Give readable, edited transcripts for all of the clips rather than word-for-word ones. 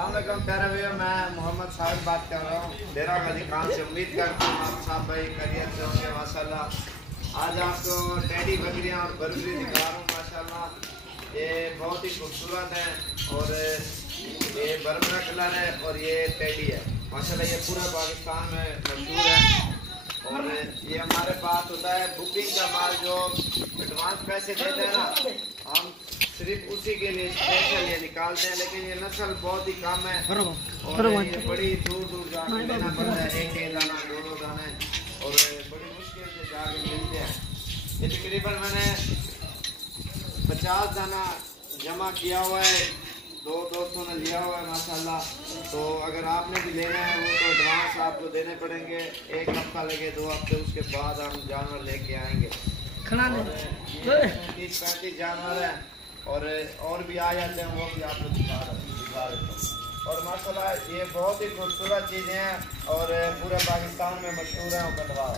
अस्सलामुअलैकुम प्यारे भैया, मैं मोहम्मद साहिब बात कर रहा हूँ डेरा गाजी खान से। उम्मीद करता हूँ आप साहब भाई खैरियत से होंगे माशाल्लाह। आज आपको टेडी बकरियाँ और बर्बरी दिखा रहा हूँ माशाल्लाह। ये बहुत ही खूबसूरत है और ये बर्बरा कलर है और ये टेडी है माशाल्लाह। ये पूरे पाकिस्तान में मशहूर है और ये हमारे पास होता है बुकिंग का माल। जो एडवांस पैसे देते हैं ना, हम सिर्फ उसी के लिए स्पेशल ये निकालते हैं। लेकिन ये नस्ल बहुत ही कम है और ये बड़ी दूर दूर जाके लेना पड़ता है, एक दाना दो दाने, और बड़ी मुश्किल से जाके मिलते हैं। ये तकरीबन मैंने 50 दाना जमा किया हुआ है, दो दोस्तों ने लिया हुआ है माशाल्लाह। तो अगर आपने भी लेना है वो तो एडवांस आपको देने पड़ेंगे। एक हफ्ता लगे 2 हफ्ते, उसके बाद हम जानवर लेके आएंगे। 30-35 जानवर हैं और भी आ जाते हैं, वो भी आप लोग दिखा देते हैं। और माशाल्लाह ये बहुत ही खूबसूरत चीज़ें हैं और पूरे पाकिस्तान में मशहूर हैं कटवा।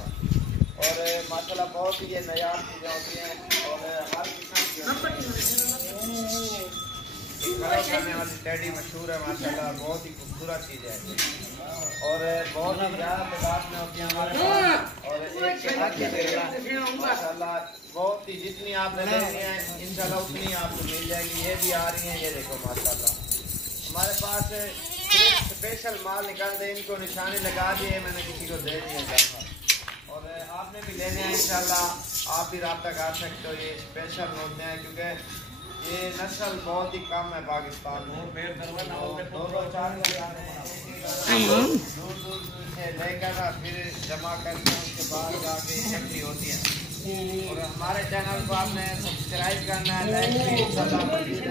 और माशाल्लाह बहुत ही ये नायाब चीज़ें होती हैं और हर किस्म की करने वाली टेडी मशहूर है माशाल्लाह। बहुत ही खूबसूरत चीज़ है और बहुत ही ज़्यादा तादाद में होती है हमारे पास। और एक माशाल्लाह बहुत ही जितनी आप लेंगे इंशाल्लाह उतनी आपको मिल जाएगी। ये भी आ रही हैं, ये देखो माशाल्लाह। हमारे पास सिर्फ स्पेशल माल निकालते हैं, इनको निशानी लगा दिए, मैंने किसी को दे दिया और आपने भी लेने हैं इंशाल्लाह। आप भी रब्ता कर सकते हो। ये स्पेशल होते हैं क्योंकि ये नस्ल बहुत ही कम है पाकिस्तान में। दूर दूर से लेकर फिर जमा करके उसके बाद जाके इकट्ठी होती है। और हमारे चैनल को आपने सब्सक्राइब करना है, लाइक भी,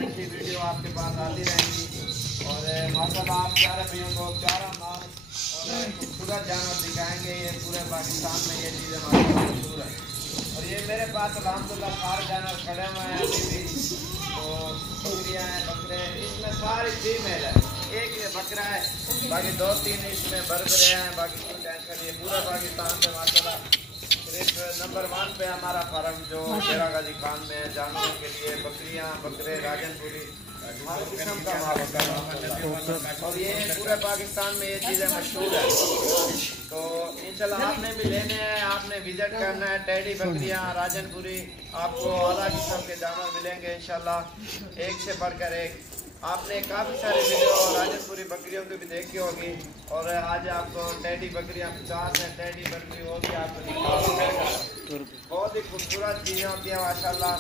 अच्छी वीडियो आपके पास आती रहेंगी। और माशाल्लाह आप प्यारे भैया को प्यारा माल और खूबसूरत जानवर दिखाएंगे। ये पूरे पाकिस्तान में ये चीज़ हमारे मशहूर है। और ये मेरे पास अल्हम्दुलिल्लाह सारे जानवर खड़े हुए हैं अभी भी। तो बकरियाँ हैं, बकरे, इसमें सारी फीमेल है, एक ये बकरा है, बाकी 2-3 इसमें बरबरे हैं। बाकी कोई टेंशन। ये पूरा पाकिस्तान में माशाल्लाह सिर्फ नंबर 1 पे हमारा फार्म जो डेरा गाजी खान में है जानवरों के लिए। बकरियाँ, बकरे, राजनपुरी, हर किस्म का माल होता है और ये पूरे पाकिस्तान में ये चीज़ें मशहूर है। तो इंशाल्लाह आपने भी लेने हैं, आपने विजिट करना है। टेडी बकरियाँ, राजनपुरी, आपको आला किस्म के जानवर मिलेंगे इंशाल्लाह, एक से बढ़कर एक। आपने काफ़ी सारी वीडियो राजनपुरी बकरियों की भी देखी होगी और आज आपको टेडी बकरियाँ 50 हैं, टेडी बकरी वो भी आपको दिखा। बहुत ही खूबसूरत चीज़ें होती हैं माशाल्लाह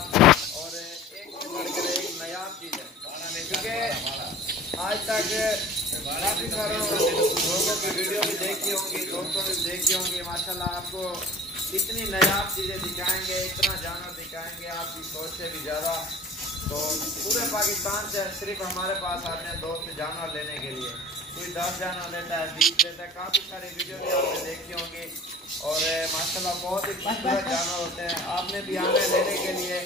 और एक से बढ़कर एक नायाब चीज़ है। क्योंकि आज तक काफ़ी सारे लोगों की वीडियो भी देखी होंगी, दोस्तों ने देखी होंगी माशाल्लाह। आपको इतनी नायाब चीज़ें दिखाएंगे, इतना जानवर दिखाएंगे आपकी सोच से भी ज़्यादा। तो पूरे पाकिस्तान से सिर्फ हमारे पास आते हैं दोस्त जानवर लेने के लिए। कोई 10 जानवर लेता है, 20 लेता है, काफ़ी सारी वीडियो भी आपने देखी होंगी। और माशाल्लाह बहुत ही खूबसूरत जानवर होते हैं। आपने भी आना लेने के लिए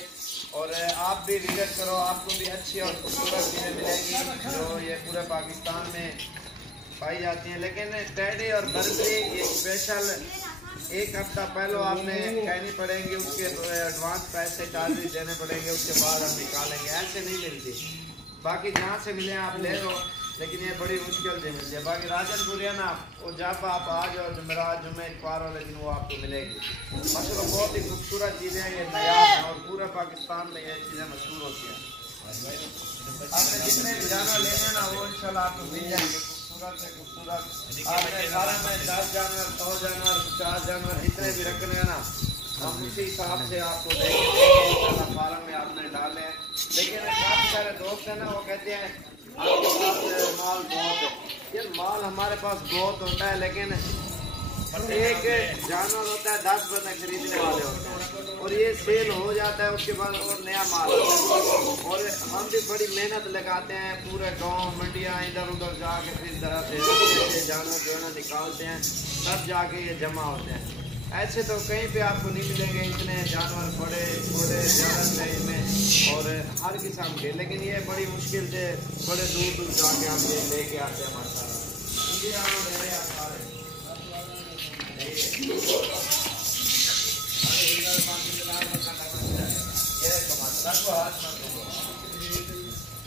और आप भी विजिट करो, आपको भी अच्छी और खूबसूरत चीज़ें मिलेंगी जो ये पूरे पाकिस्तान में पाई जाती हैं। लेकिन टेडी और बर्बरी ये स्पेशल एक हफ्ता पहले आपने कहनी पड़ेंगी, उसके एडवांस पैसे चार्जेस देने पड़ेंगे, उसके बाद हम निकालेंगे। ऐसे नहीं मिलती। बाकी जहाँ से मिले आप ले लो, लेकिन ये बड़ी मुश्किल से मिलती है। बाकी राजनपुरी है ना, वो जब आप आ जाओ जुमेरात, जुम्मे, इतवार हो, लेकिन वो आपको मिलेगी माशाल्लाह। बहुत ही खूबसूरत चीज़ें हैं, ये नायाब हैं और पूरे पाकिस्तान में ये चीज़ें मशहूर होती हैं। आपने जितने भी जानवर लेने ना वो इंशाल्लाह आपको मिल जाएंगे खूबसूरत से खूबसूरत। आपने 11 में 10 जानवर, 100 जानवर, 50 जानवर जितने भी रखने हैं ना, हम उसी हिसाब से आपको देंगे फार्म में आपने डाले। लेकिन काफ़ी सारे दोस्त हैं ना, वो कहते हैं आपके पास माल बहुत है। ये माल हमारे पास बहुत होता है, लेकिन एक जानवर होता है 10 बंदे खरीदने वाले होते हैं और ये सेल हो जाता है, उसके बाद और नया माल आता है। और हम भी बड़ी मेहनत लगाते हैं, पूरे गांव मंडियाँ इधर उधर जाके फिर तरह से जानवर जो है ना निकालते हैं, तब जाके ये जमा होते हैं। ऐसे तो कहीं पे आपको नहीं मिलेंगे इतने जानवर, बड़े बड़े ज़्यादा में और हर किस्म के। लेकिन ये बड़ी मुश्किल से बड़े दूर दूर जाके हम ये लेके आते हैं माशाल्लाह।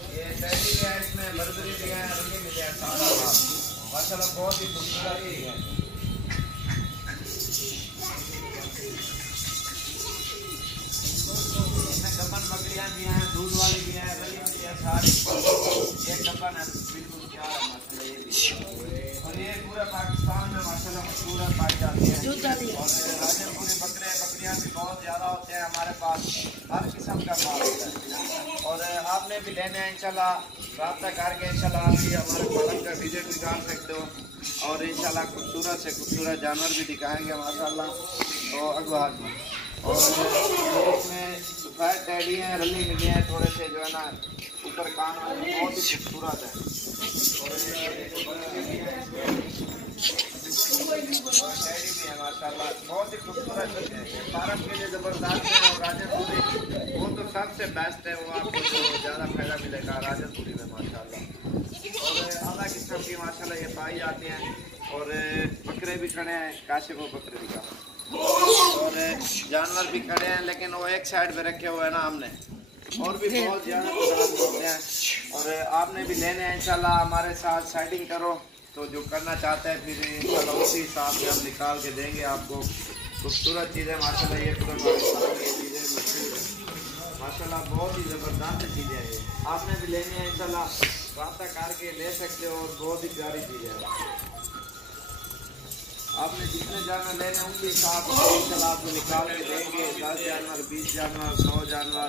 ये टेडी भी है, इसमें बर्बरी भी है, है माशाल्लाह, बहुत ही खूबसूरत है। इसमें गबन बकरियां भी हैं, दूध वाली भी हैं, रली भी है, सारी एक गबन है बिल्कुल तैयार है माशाल्लाह ये भी। और ये पूरे पाकिस्तान में माशाल्लाह खूबसूरत पाई जाती है। और राजनपुरी बकरियां भी बहुत ज़्यादा होते हैं हमारे पास, हर किस्म का माल होता है। और आपने भी लेने हैं इंशाल्लाह, राब्ता करके इंशाल्लाह आप भी हमारे फार्म का विजिट भी कर सकते हो। और इंशाल्लाह खूबसूरत से खूबसूरत जानवर भी दिखाएंगे माशाल्लाह। तो अगवाज में और इसमें सफ़ेद टैडी हैं, रली मिली हैं, थोड़े से जो है ना ऊपर कान वाले, बहुत ही खूबसूरत है। और टैडी भी है माशाल्लाह, बहुत ही खूबसूरत है। फार्म के लिए ज़बरदस्त है। और राजनपुरी वो तो सबसे बेस्ट है, वो आपको ज़्यादा फायदा मिलेगा राजनपुरी में माशाल्लाह। और आला किस्म की माशाल्लाह ये पाई जाती हैं। और बकरे भी खड़े हैं, काशिफ बकरे भी का, और जानवर भी खड़े हैं, लेकिन वो एक साइड पे रखे हुए हैं ना हमने। और भी बहुत ज़्यादा होते हैं। और आपने भी लेने हैं इंशाल्लाह, हमारे साथ सेटिंग करो तो जो करना चाहते हैं फिर इंशाल्लाह उसी हिसाब से हम निकाल के देंगे आपको। खूबसूरत चीज़ें माशाल्लाह, ये पूरे पाकिस्तान की चीज़ें मशहूर है माशाल्लाह, बहुत ही ज़बरदस्त चीज़ें हैं ये। आपने भी लेनी है इंशाल्लाह, राब्ता करके ले सकते हो। और बहुत ही प्यारी चीज़ें हैं। आपने जितने जानवर लेने उनके हिसाब से इंशाल्लाह आपको निकाल के देंगे। 10 जानवर, 20 जानवर, 100 जानवर,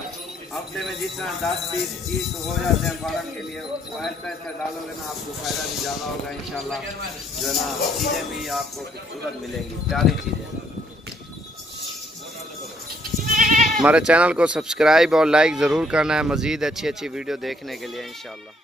हफ्ते में जिस तरह 10-30 चीज़ हो जाते हैं फार्म के लिए, वो ऐसा ऐसा डालोगे ना आपको फ़ायदा भी ज़्यादा होगा इंशाल्लाह। जो है ना चीज़ें भी आपको खूबसूरत मिलेंगी, प्यारी चीज़ें। हमारे चैनल को सब्सक्राइब और लाइक ज़रूर करना है मज़ीद अच्छी अच्छी वीडियो देखने के लिए इंशाल्लाह।